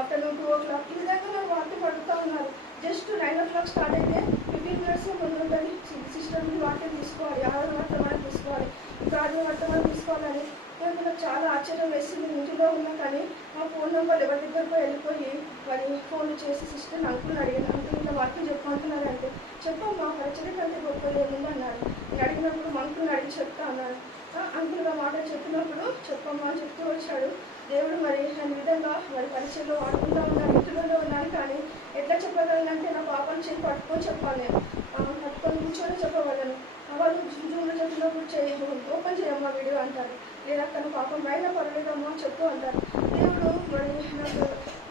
afternoon 2 o'clock, ఈ విధంగా నాకు వాక్యం పడుతూ ఉన్నారు. జస్ట్ 9 o'clock స్టార్ట్ అయితే 15 minutes ముందు ఉంటుంది. సిస్టర్ మీ వాక్యం తీసుకోవాలి, ఆరోగ్య వర్తమానం తీసుకోవాలి, ప్రార్థన వర్తమానం తీసుకోవాలని నాకు చాలా ఆశ్చర్యం వేసింది. ఇంటిలో ఉన్నా కానీ మా ఫోన్ నెంబర్ ఎవరి దగ్గరకు వెళ్ళిపోయి మరి ఫోన్ చేసి సిస్టర్ అంకుల్ని అడిగాను, అంకుల్ ఇలా వాక్యం చెప్పమంటున్నారంటే చెప్పమ్మా పరిచయం కంటే గొప్ప ఏముంది అన్నారు. నేను అడిగినప్పుడు మా అంకుల్ని అడిగి చెప్తా అన్నాను. అంకుల్గా మాట చెప్పినప్పుడు చెప్పమ్మా అని చెప్తూ వచ్చాడు. దేవుడు మరి అనే విధంగా మరి పరిచయంలో వాడుకుంటూ ఉన్నాను. ఇంటిలో ఉన్నాను కానీ ఎట్లా చెప్పగలనంటే నా పాపను చేసి పట్టుకొని చెప్పాలి, నేను పట్టుకొని కూర్చొని చెప్పగలను. వాళ్ళు జూమ్లో చెప్పినప్పుడు ఓపెన్ చేయమ్మా వీడియో అంటారు, లేదా తన పాపం పైన పర్లేదమ్మా చెప్పు అంటారు. దేవుడు మరి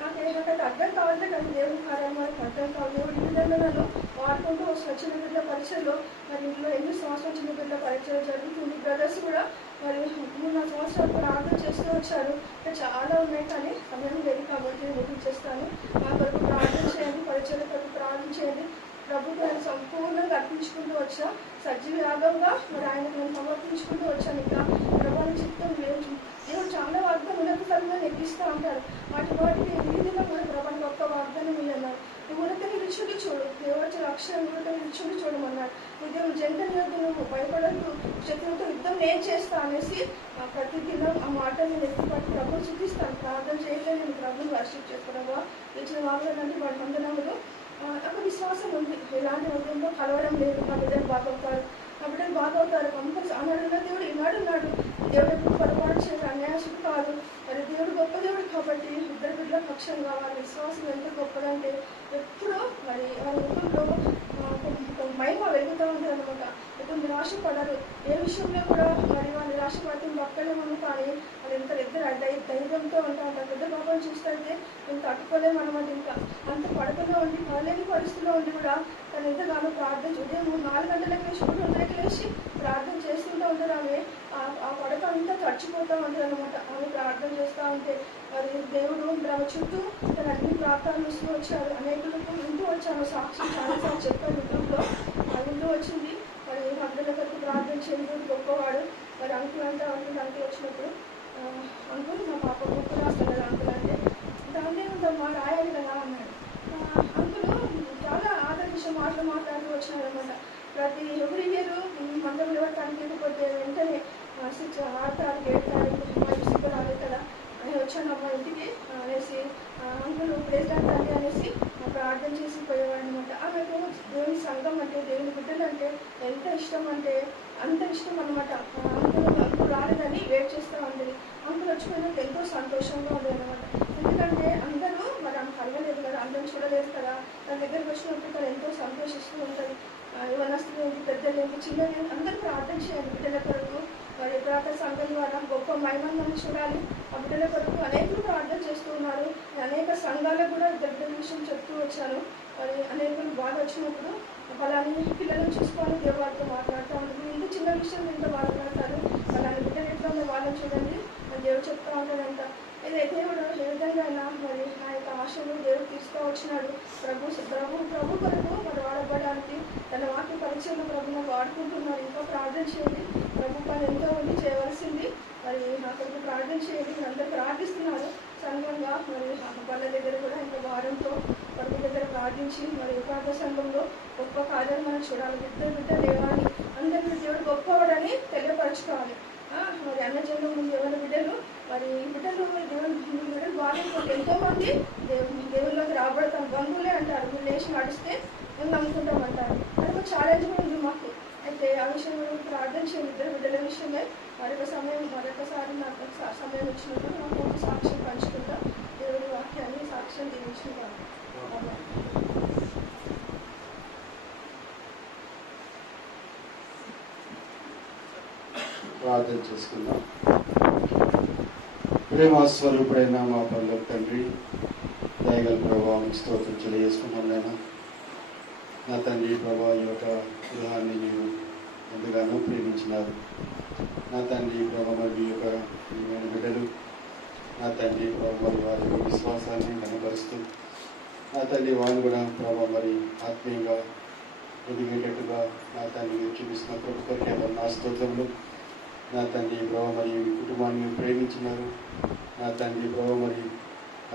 నాకు అర్థం కావాలి కానీ దేవుడి కార్యం మనకు అర్థం కావాలి. దేవుడు ఈ విధంగా నన్ను వాడుకుంటూ చిన్న బిడ్డ పరిచయలో మరి ఇంట్లో 8 సంవత్సరాల చిన్న బిడ్డ పరిచయం జరుగుతుంది. బ్రదర్స్ కూడా మరి 3-4 సంవత్సరాలు ప్రార్థన చేస్తూ వచ్చారు. చాలా ఉన్నాయి కానీ సమయం లేదు కాబట్టి ముగించేస్తాను. నా కొరకు ప్రార్థన చేయండి, పరిచయం కొరకు ప్రార్థన చేయండి. ప్రభుత్వాన్ని సంపూర్ణంగా అర్పించుకుంటూ వచ్చా, సజీవ యాగంగా మరి ఆయనకు నేను సమర్పించుకుంటూ వచ్చాను. ఇంకా ప్రభావం చిత్తం లేదు. దేవుడు చాలా వాగ్దానం ఉన్నతరంగా నెగ్గిస్తూ ఉంటారు. వాటికి వీధిలో కూడా ప్రభావం గొప్ప వాగ్దానం అన్నారు. నువ్వు ఉన్నతని రుచులు చూడు, దేవుడి అక్షరం ఉన్నతని రుచులు చూడమన్నారు. నువ్వు జంటలు నువ్వు భయపడద్దు, శత్రువుతో యుద్ధం నేను చేస్తా అనేసి ప్రతి దినం ఆ మాటలు నేను ఎత్తిపట్టి ప్రభుత్వం చూపిస్తాను. ప్రార్థన చేయలేదు, నేను ప్రభుత్వం వర్షిప్ చేసుకోవడం ఇచ్చిన వాగ్దానాన్ని వాడి వందనములు. నాకు విశ్వాసం ఉంది, ఎలాంటి ఉద్యమంలో కలవడం లేదు. నా బిడ్డలు బాధవుతారు, నా బిడ్డలు బాధవుతారు కంపల్సరీ. ఆనాడున్న దేవుడు ఈనాడున్నాడు. దేవుడు ఎప్పుడు పొరపాటు చేయడు, అన్యాయసుడు కాదు. మరి దేవుడు గొప్ప దేవుడు కాబట్టి ఇద్దరు బిడ్డల పక్షం కావాలి. విశ్వాసం ఎంత గొప్పదంటే ఎప్పుడూ మరి ఆ యుగంలో మహిమ వెలుగుతూ ఉంటుంది అనమాట. ఎప్పుడు నిరాశపడరు. ఏ విషయంలో కూడా మరి వాళ్ళు నిరాశపడితే పక్కలేమని, కానీ వాళ్ళు ఎంత ధైర్యంతో ఉంటారు. పెద్ద పాపను చూస్తే మేము తట్టుకోలేము అనమాట. ఇంకా అంత పడకలో ఉండి కాలేని పరిస్థితిలో ఉండి కూడా తను ఎంతగానో ప్రార్థన ఉదయం 4 గంటలకి లేచి 3 గంటలకి లేచి ప్రార్థన చేస్తుంటూ ఉంటారు. ఆమె ఆ పడక అంతా తడిచిపోతూ ఉంటుంది అనమాట. ఆమె ప్రార్థన చేస్తూ ఉంటే మరి దేవుడు ఆమె చుట్టూ తన అన్ని ప్రార్థనలు ఇస్తూ వచ్చారు. అనేకులకు వింటూ వచ్చాను, సాక్షి చాలాసార్లు చెప్పాను యూట్యూబ్లో. వింటూ వచ్చింది. మరి అందరి కొరకు ప్రార్థన చేయడం గొప్పవాడు. మరి అంకుల్ అంటే అంకుల్ వచ్చినప్పుడు అంకుల్ మా పాప బుక్ రాస్తాను కదా అంకుల్ అంటే, దాన్నే ఉందమ్మా రాయాలి కదా అన్నాడు. అంకుల్ చాలా ఆదర్శ మాటలు మాట్లాడుతూ వచ్చినాడు అనమాట. ప్రతి ఎవ్రీ ఇయర్ మందరం ఎవరు కనిపించకపోతే వెంటనే 6 తారీఖు 7 తారీఖు సిగ్గు రాలేదు కదా అని వచ్చాను అమ్మ ఇంటికి అనేసి అంకుల్ ప్రెసిడెంట్ అండి అనేసి ప్రార్థన చేసి పోయేవాడు అనమాట. ఆమెకు దేవుని సంఘం అంటే, దేవుని బిడ్డలు అంటే ఎంత ఇష్టం అంటే అంత ఇష్టం అనమాట. అంకుల్ రాలేదని వెయిట్ చేస్తూ ఉండేది. అంకుల్ వచ్చిపోయినాక ఎంతో సంతోషంగా ఉండేది అనమాట. ఎందుకంటే అందరూ మరి ఆమె కలగలేదు కదా, అందరూ చూడలేదు కదా, తన దగ్గరకు వచ్చినప్పుడు తను ఎంతో సంతోషిస్తూ ఉంటుంది. యవనస్తులు ఏంటి, పెద్దలు ఏంటి, చిన్నలు ఏంటి, అందరూ ప్రార్థన చేయాలి బిడ్డల కొరకు. మరి ప్రార్థన సంఘం ద్వారా గొప్ప మహిమను చూడాలి. ఆ బిడ్డల కొరకు అనేకులు ప్రార్థన చేస్తూ ఉన్నారు. అనేక సంఘాలకు కూడా బిడ్డల విషయం చెప్తూ వచ్చాను. మరి అనేకులు బాగా వచ్చినప్పుడు వాళ్ళని పిల్లలను చూసుకొని దేవుడు వారితో మాట్లాడుతూ ఉంటారు. ఇంత చిన్న విషయం ఇంత మాట్లాడతారు, వాళ్ళని బిడ్డలు ఎట్లా ఉంది వాళ్ళని చూడండి మరి దేవుడు చెప్తూ ఉంటాడంట. ఇదే దేవుడు ఏ విధంగా అయినా మరి నా యొక్క ఆశను దేవుడు తీరుస్తూ వచ్చినాడు. ప్రభు కొరకు మరి వాడబడడానికి తన వాక్య పరిచయంలో ప్రభుత్వం వాడుకుంటున్నారు. ఇంకా ప్రార్థన చేయండి. ప్రభు పని ఎంతో ఉంది చేయవలసింది. మరి నా కొరకు ప్రార్థన చేయండి. మీరు అందరూ ప్రార్థిస్తున్నారు సంఘంగా. మరి వాళ్ళ దగ్గర కూడా ఇంకా వారంతో ప్రభు దగ్గర ప్రార్థించి మరి ప్రార్థన సంఘంలో గొప్ప కార్యాలు మనం చూడాలి. బిడ్డ లేవాలి, అందరికీ దేవుడు గొప్పవాడని తెలియపరచుకోవాలి. మరి అన్నజనుల ముందు ఎవరి బిడ్డలు మరి బిడ్డలు బిడ్డలు బాగాలేకపోతే ఎంతోమంది దేవుళ్ళకి రాబడతాం. బంధువులే అంటారు, మీరు లేచి నడిస్తే మేము నమ్ముకుంటాం అంటారు. అది ఒక ఛాలెంజ్ కూడా ఉంది మాకు. అయితే ఆ విషయంలో ప్రార్థన చేయండి. ఇద్దరు బిడ్డల విషయమే మరొకసారి నాకు సమయం ఇచ్చినప్పుడు నాకు ఒక సాక్ష్యం పంచుకుంటా. దేవుడి వాక్యాన్ని సాక్ష్యం దీవించిన ప్రార్థన చేసుకుందాం. ప్రేమస్వరూపుడైన మా పరలోక తండ్రి, దయగల ప్రభావం స్తోత్రం తెలియజేసుకున్నాను. నా తండ్రి ప్రభావ ఈ యొక్క గృహాన్ని నేను ఎంతగానో ప్రేమించినారు. నా తండ్రి ప్రభావ మీ యొక్క బిడ్డలు నా తండ్రి ప్రభావ మరి వారి యొక్క విశ్వాసాన్ని కనబరుస్తూ నా తండ్రి వారిని కూడా ప్రభావ మరి ఆత్మీయంగా ఎదిగేటట్టుగా నా తండ్రి చూపిస్తున్న కొరికే నా స్తోత్రములు. నా తండ్రి ప్రభావ మరి కుటుంబాన్ని ప్రేమించినారు. నా తండ్రి ప్రభావ మరి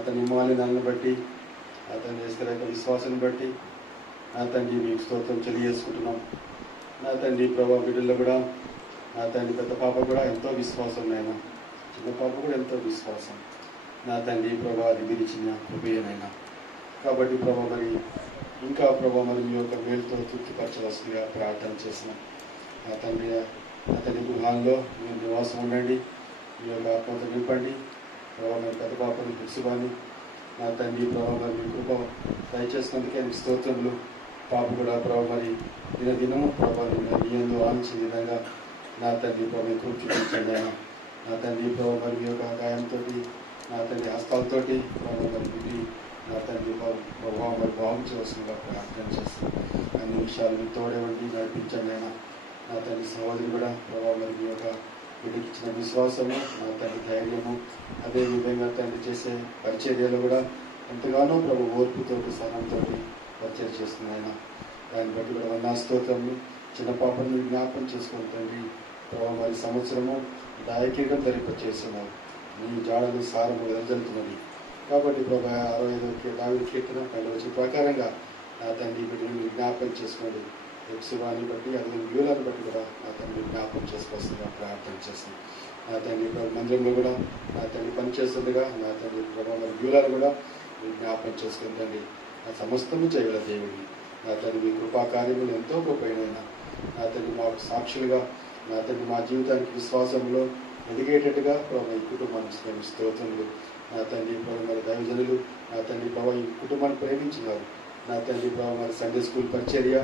అతని మాలిన్యాలను బట్టి, అతని చేస్తున్న యొక్క విశ్వాసాన్ని బట్టి నా తండ్రి మీకు స్తోత్రం తెలియజేసుకుంటున్నాం. నా తండ్రి ప్రభావ బిడ్డల్లో కూడా నా తండ్రి పెద్ద పాప కూడా ఎంతో విశ్వాసం నాయన, చిన్న పాప కూడా ఎంతో విశ్వాసం. నా తండ్రి ప్రభావ అది విరిచిన కృపయనైనా కాబట్టి ప్రభావ మరి ఇంకా ప్రభావ మరి మీ యొక్క మేలుతో తృప్తిపరచవలసిందిగా ప్రార్థన చేసినాం. నా తండ్రి గృహాల్లో మీరు నివాసం ఉండండి. మీ యొక్క ఆత్మతో నింపండి ప్రభావ మరి పెద్ద పాపని శుభాన్ని నా తండ్రి ప్రభావ మరి మీ కృప దయచేసినందుకే మీ స్తోత్రములు. పాప కూడా ప్రభావ మరి దినదినము ప్రభావ ఎందు ఆలోచించే విధంగా నా తండ్రి ప్రభావ మీ కృప చూపించండి అయినా. నా తండ్రి ప్రభావ మరి మీ యొక్క గాయంతో నా తండ్రి హస్తాలతోటి ప్రభావ మరి విధి నా తండ్రి ప్రభావ మరి భావించవలసిందిగా ప్రార్థన చేస్తాం. అన్ని విషయాలు మీ తోడేవండి నడిపించండి అయినా. నా తండ్రి సహోదరి కూడా ప్రభావ మరి మీ యొక్క వీటికి ఇచ్చిన విశ్వాసము, నా తండ్రి ధైర్యము, అదేవిధంగా తండ్రి చేసే పరిచర్యలు కూడా ఎంతగానో ప్రభు ఓర్పుతో సహనంతో పరిచయం చేస్తున్నాయన. దాన్ని బట్టి కూడా నా స్తోత్రము. చిన్న పాపను జ్ఞాపకం చేసుకుని తండ్రి ప్రభావ మరి సంవత్సరము దాయకీకం ధరింపచేస్తున్నారు. మీ జాడలు సారము వెదజల్లుతున్నది కాబట్టి ప్రభా 65 కీర్తన పైన వచ్చిన ప్రకారంగా నా తండ్రి బిడ్డను జ్ఞాపకం చేసుకోండి. శివాన్ని బట్టి అదే వ్యూలను బట్టి కూడా నా తండ్రి జ్ఞాపకం చేసుకోవాల్సిందిగా ప్రార్థన చేస్తాను. నా తండ్రి మందిరంలో కూడా నా తండ్రి పనిచేస్తుండగా నా తండ్రి ప్రభావ మరి వ్యూలను కూడా మీరు జ్ఞాపకం చేసుకుని తండ్రి నా సమస్తము చేయగల దేవుడి నా తండ్రి మీ కృపా కార్యములు ఎంతో గొప్పైన నా తండ్రి మాకు సాక్షులుగా నా తండ్రి మా జీవితానికి విశ్వాసంలో ఎదిగేటట్టుగా ప్రభావ ఈ కుటుంబాన్ని స్తోత్రములు. నా తండ్రి ప్రభావ మరి దైవజనులు నా తండ్రి ప్రభావ ఈ కుటుంబాన్ని ప్రేమించినారు. నా తండ్రి ప్రభావ మరి సండే స్కూల్ పరిచర్య,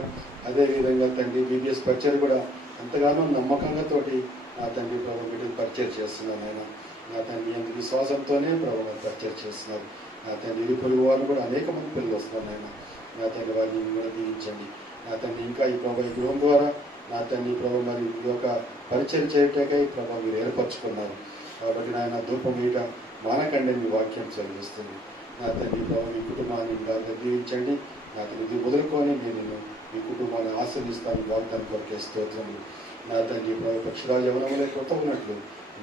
అదేవిధంగా తండ్రి బీబీఎస్ పరిచర్య కూడా ఎంతగానో నమ్మకంగా తోటి నా తండ్రి ప్రభావ బిడ్డలు పరిచయం చేస్తున్నారు. ఆయన నా తండ్రి ఎంత విశ్వాసంతోనే ప్రభావ పరిచయం చేస్తున్నారు. నా తండ్రి ఇరు పొరుగు వారు కూడా అనేక మంది పిల్లలు వస్తున్నారు. ఆయన నా తండ్రి వారిని కూడా దీవించండి. నా తండ్రి ఇంకా ఈ ప్రభావ ఈ గృహం ద్వారా నా తండ్రి ప్రభావ మరి ఈ యొక్క పరిచయం చేయటాకై ప్రభావ మీరు ఏర్పరచుకున్నారు. కాబట్టి నాయన ధూపం ఈట మానకండి మీ వాక్యం చదివిస్తుంది. నా తండ్రి ప్రభావ మీ కుటుంబాన్ని బాగా దీవించండి. నా తండ్రి వదులుకొని నేను మీ కుటుంబాన్ని ఆశీర్వదిస్తాను. వాగ్దానం కొరకే స్తోత్రములు. నా తండ్రి ప్రభావ పక్షురాలు యవనములే కొత్త ఉన్నట్లు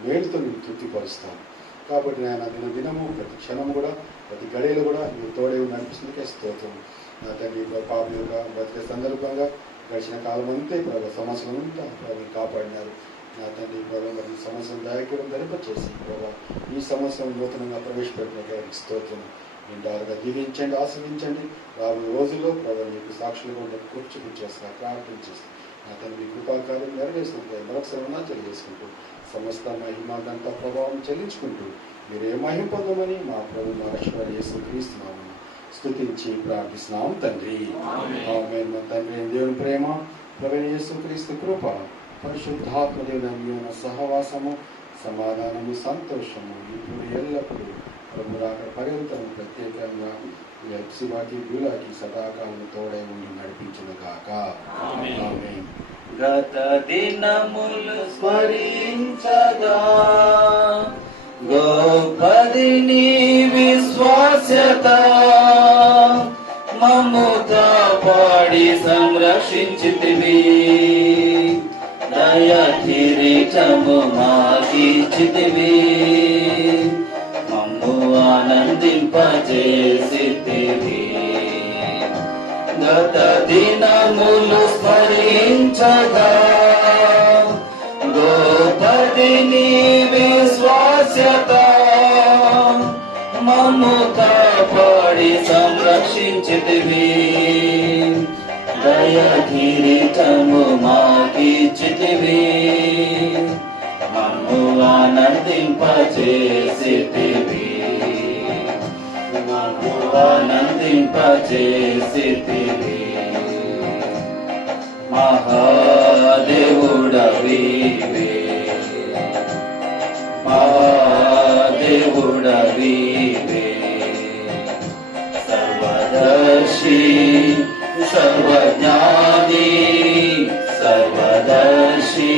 మేలుతో నేను తృప్తిపరుస్తాను. కాబట్టి నాయన దినము ప్రతి క్షణం కూడా ప్రతి గడియలు కూడా మీరు తోడే నడిపిస్తుందికే స్తోత్రం. నా తండ్రి పాప యొక్క బతికే సందర్భంగా గడిచిన కాలం అంతే ప్రభావ సంవత్సరం అంతా ప్రభావ కాపాడినారు. నా తండ్రి ప్రభావ మరి ఈ సంవత్సరం దాయకం ధరింపచేసి ప్రభావ ఈ సంవత్సరం నూతనంగా ప్రవేశపెట్టిన స్తోత్రం నిండారుగా దీవించండి, ఆశ్రయించండి. రాబోయే రోజుల్లో ప్రభావ మీకు సాక్షులుగా ఉండే కూర్చుకొచ్చేస్తున్నా ప్రార్థన చేస్తాను. నా తండ్రి కృపాకార్యం నెరవేర్చుకుంటే మరొకసారి తెలియజేసుకుంటూ సమస్త మహిమాదంతా ప్రభావం చెల్లించుకుంటూ మీరే మహిమ పొందమని మా ప్రభు మా రక్షణ యేసుక్రీస్తున్నాము స్తుతించి ప్రార్థిస్తున్నాం తండ్రి. ఆమేన్. మా తండ్రి దేవుని ప్రేమ, ప్రభు యేసుక్రీస్తు కృప, పరిశుద్ధాత్మ దేవుని సహవాసము, సమాధానము, సంతోషము ఇప్పుడు ఎల్లప్పుడూ ప్రభు రాక పర్యంతం ప్రత్యేకంగా శివాకి గులాకి సదాకాలం తోడై ఉండి నడిపించును గాక. ఆమేన్. గత దినములు స్మరించగా గోపది నీ విశ్వాస్యత, మమ్ము కాపాడి సంరక్షించితివి. దయ కిరీటము మాకిచ్చితివి, మమ్ము ఆనందింపజేసితివి. గత దినములు స్మరించగా గోపది నీ విశ్వాస్యత, మమ్ము కాపాడి సంరక్షించితివి. దయ కిరీటము మాకిచ్చితివి, మమ్ము ఆనందింపజేసితివి. మమ్ము ఆనందింపజేసితివి. మహాదేవుడవివే, మహాదేవుడవివే, సర్వదర్శి సర్వజ్ఞాని, సర్వదర్శి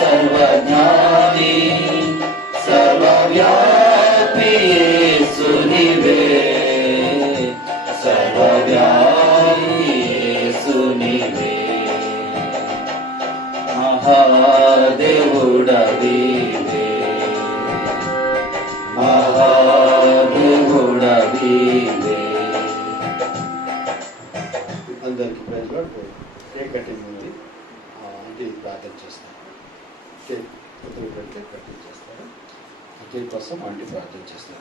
సర్వజ్ఞాని, సర్వవ్యాపి యేసునివే, సర్వవ్యాపి యేసునివే. మహాదేవుడవివే, మహాదేవుడవివే. అందరికీ ప్రైజ్ లార్డ్. కేక్ కటింగ్ ఉంది, అంటే ప్రార్థన చేస్తాను. కేక్ పెడితే కటింగ్ చేస్తారు. ఆ కేక్ కోసం ఆంటీ ప్రార్థన చేస్తారు.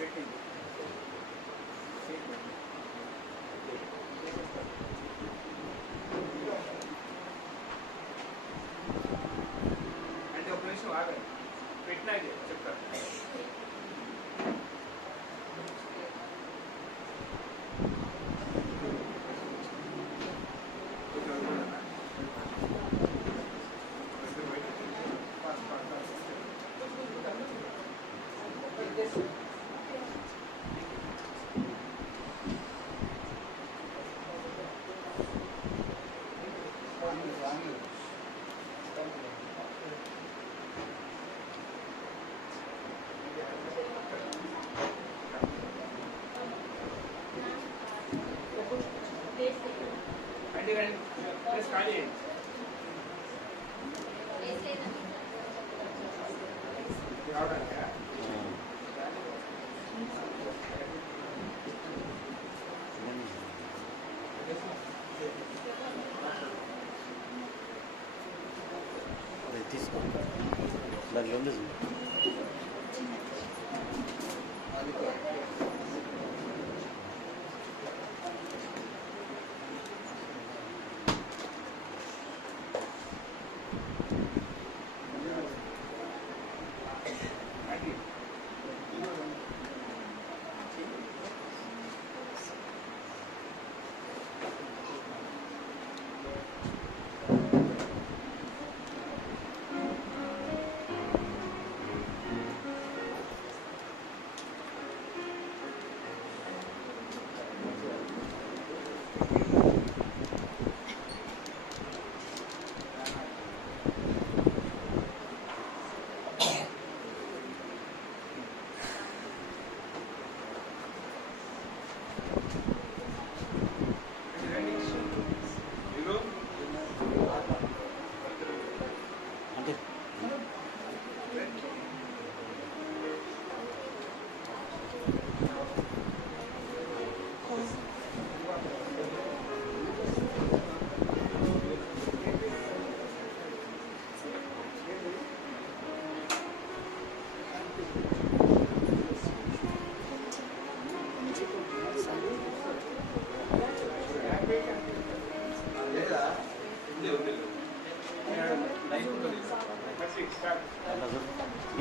అంటే ఒక నిమిషం ఆగండి, పెట్టినా చెప్తాను. దాంట్లో ఉంది.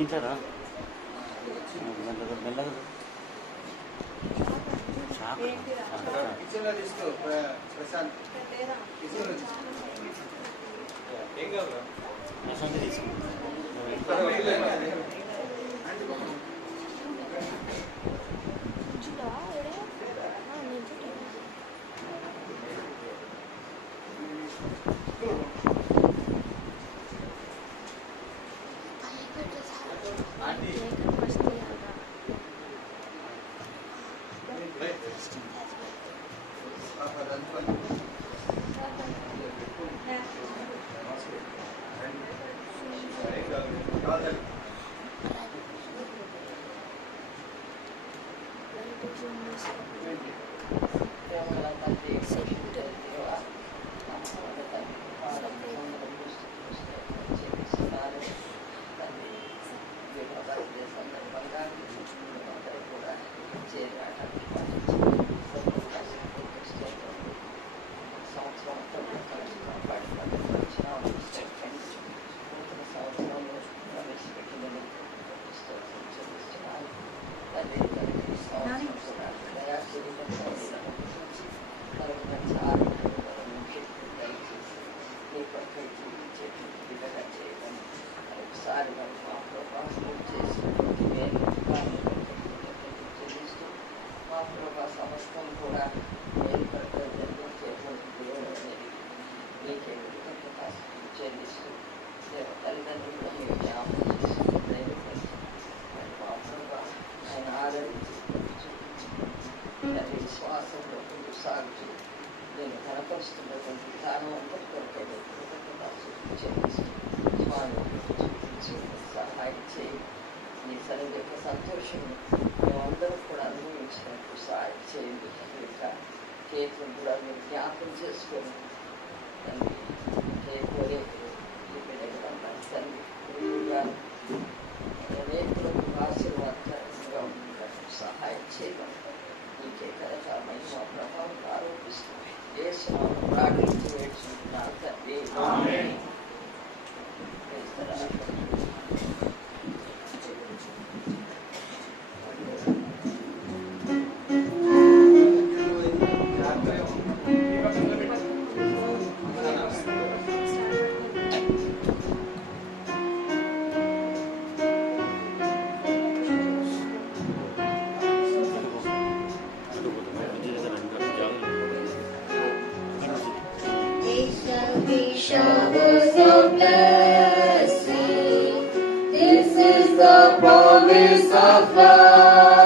ఇంట్లోనా మెల్లగా కిచెన్లో తీసుకో ప్రశాంత్ కిచెన్లో తీసుకో ఏం కావాలి ప్రశాంతి తీసుకుంటాను సంతోషం మేమందరం కూడా అనుభవించినట్టు సహాయం చేయండి. కేకులను కూడా మీరు జ్ఞాపకం చేసుకొని తండ్రి కేకోలే ఈ బిడ్డలంతా తండ్రి గురువుగా అనేకులకు ఆశీర్వాదంగా ఉండేటట్టు సహాయం చేయమని నీకే కనుక మహిమ ప్రభావం ఆరోపిస్తున్నాయి. దేశంలో ప్రార్థించి వేడుచుంటున్నాను తండ్రి. ఆమేన్. Showers of blessing, this is the promise of God.